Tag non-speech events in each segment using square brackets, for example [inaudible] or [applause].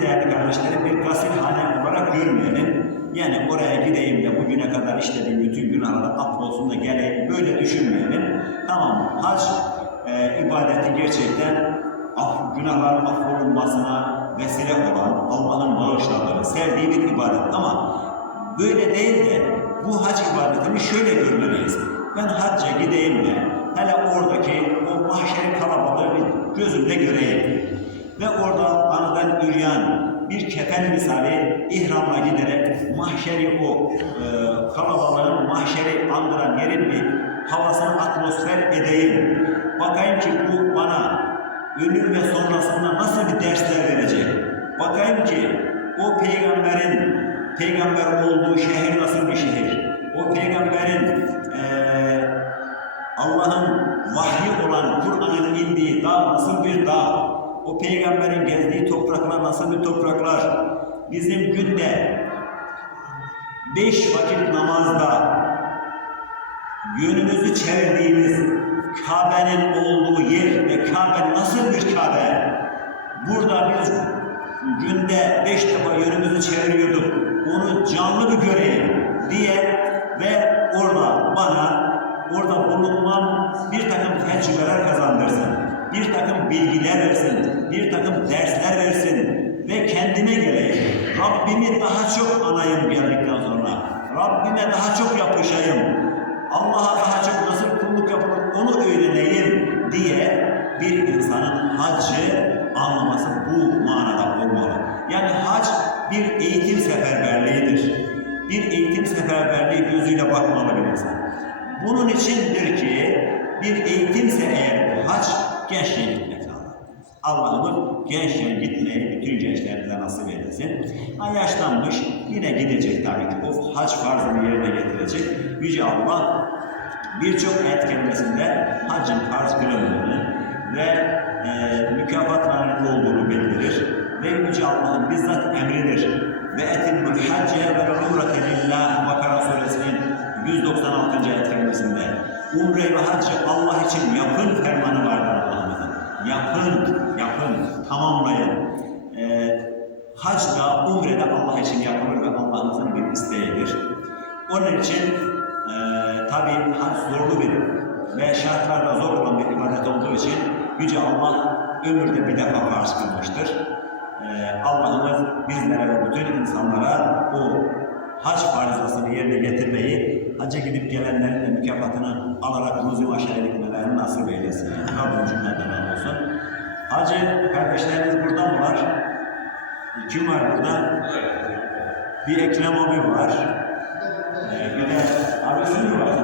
değerli kardeşlerim bir gasilhane olarak görmeyelim. Yani oraya gideyim de bugüne kadar işlediğim bütün günahlara affolsun da geleyim böyle düşünmeyelim. Tamam hac e, ibadeti gerçekten af, günahların affolunmasına vesile olan Allah'ın bağışladığı, sevdiği bir ibadet ama böyle değil de bu hac ibadetini şöyle görmeliyiz. Ben hacca gideyim de hele oradaki o mahşeri kalabalığı bir gözümde göreyim. Ve orada anadan üryan bir kefen misali ihramla giderek mahşeri o e, kalabalığın mahşeri andıran yerin bir havasını atmosfer edeyim. Bakayım ki bu bana ölüm ve sonrasında nasıl bir dersler verecek. Bakayım ki o peygamberin peygamber olduğu şehir nasıl bir şehir. O peygamberin eee, Allah'ın vahyi O peygamberin gezdiği topraklar nasıl bir topraklar. Bizim günde beş vakit namazda yönümüzü çevirdiğimiz Kabe'nin olduğu yer ve Kabe nasıl bir Kabe? Burada biz günde beş defa yönümüzü çeviriyorduk. Onu canlı bir göreyim diye ve orada bana orada bulunmam bir takım tecrübeler kazandırsın. Bir takım bilgiler versin. Bir takım dersler versin. Ve kendime geleyim. Rabbimi daha çok anayım geldikten sonra. Rabbime daha çok yapışayım. Allah'a daha çok nasıl kulluk yapılır onu öğreneyim diye bir insanın haccı anlaması bu manada olmalı. Yani hac bir eğitim seferberliğidir. Bir eğitim seferberliği gözüyle bakmalı bir insan. Bunun içindir ki bir eğitimse eğer hac gençliğe gitmek lazım. Allah'ımız gençken gitmeyi bütün gençlerimize nasip eylesin. Ha yaşlanmış yine gidecek tabii ki. O hac farzını yerine getirecek. Yüce Allah birçok ayet kelimesinde hacın farz kılındığını ve e, mükafatlarının olduğunu bildirir. Ve Yüce Allah'ın bizzat emridir. Ve etimmül hacce ve umrete lillah Bakara suresinin 196. ayet kelimesinde umre ve haccı Allah için yapın fermanı vardır Yapın, yapın, tamamlayın. Ee, hac da umre de Allah için yapılır ve Allah'ımızın bir isteğidir. Onun için e, tabi hac zorlu bir ve şartlarda zor olan bir ibadet olduğu için Yüce Allah ömürde bir defa farz kılmıştır. Ee, Allah'ımız bizlere ve bütün insanlara o hac farizasını yerine getirmeyi, hacca gidip gelenlerin de mükafatını alarak uzun aşağıya gitmelerini nasip eylesin. Rabbim cümleden razı olsun. Hacı kardeşlerimiz burada mı var? Kim var burada? Bir Ekrem abi var. Ee, bir de abisi mi var?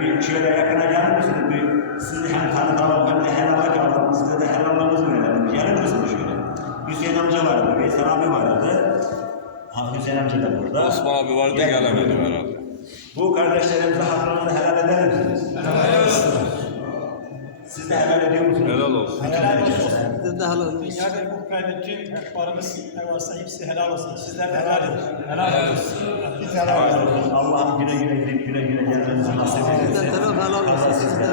bir şöyle yakına gelir misiniz? Bir, sizi hem tanıtalım hem de helala kalalım. Size de helallığımızı verelim. Gelir misiniz şöyle? Hüseyin amca vardı, Veysel abi vardı. Ha, Hüseyin amca da burada. Osman abi vardı Gel. gelemedim herhalde. Bu kardeşlerimize haklarınızı helal eder misiniz? Helal olsun. Siz de helal ediyor musunuz? Helal olsun. Helal edeceksiniz. Dünyada bu kaybettiğim ekbarımız ne varsa hepsi helal olsun. Sizler de helal edin. Helal olsun. Biz helal olsun. Helal olsun. Allah'ım güle güle gidip güle güle gelmenizi nasip eylesin. Allah siz belasız.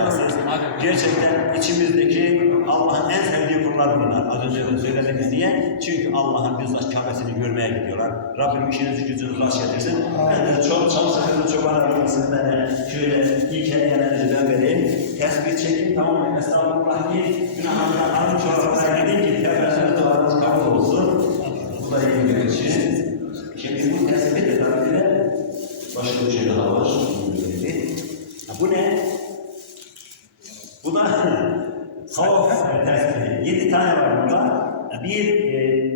Gerçekten içimizdeki Allah'ın en sevdiği kullar bunlar. Az önce de söylediniz diye. Çünkü Allah'ın bizzat Kabe'sini görmeye gidiyorlar. Rabbim işinizi gücünüzü rast getirsin. Ben de çok çok sakın çok önemli sizlere şöyle ilk hediyelerinizi ben vereyim. Tespih çekin tamam mı? Estağfurullah ki günahlarına hanım çoraplara gidin ki tefesini duanız kabul olsun. Bu da iyi bir için. Şimdi bu tespih de tabii ki de başka bir şey daha var. Ha, Bu ne? [laughs] Tavaf tespihi. Yedi tane var bunda. Bir e,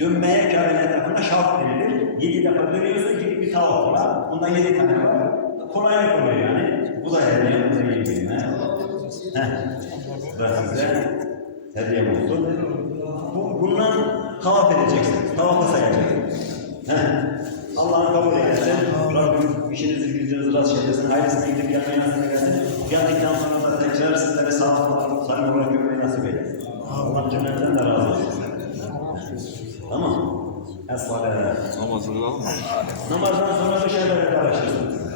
dönmeye Kabe'nin etrafına şaf verilir. Yedi defa dönüyorsun ki bir tavaf var. Bunda yedi tane var. Kolaylık oluyor yani. Bu da hediye. Hediye. Heh. Bu da size hediye olsun. Bu, bundan tavaf edeceksiniz. Tavafı sayacaksınız. Allah'ın kabul eylesin. Rabbim işinizi gücünüzü rast getirsin. Hayırlısına gidip gelmeyi nasip eylesin. Geldikten sonra da tekrar sizlere sağlıklı saygı olarak görmeyi nasip eylesin. Allah cümleten de razı olsun. Tamam. Es-salâ. Namazını al. Namazdan sonra bir şeyler araştırsın.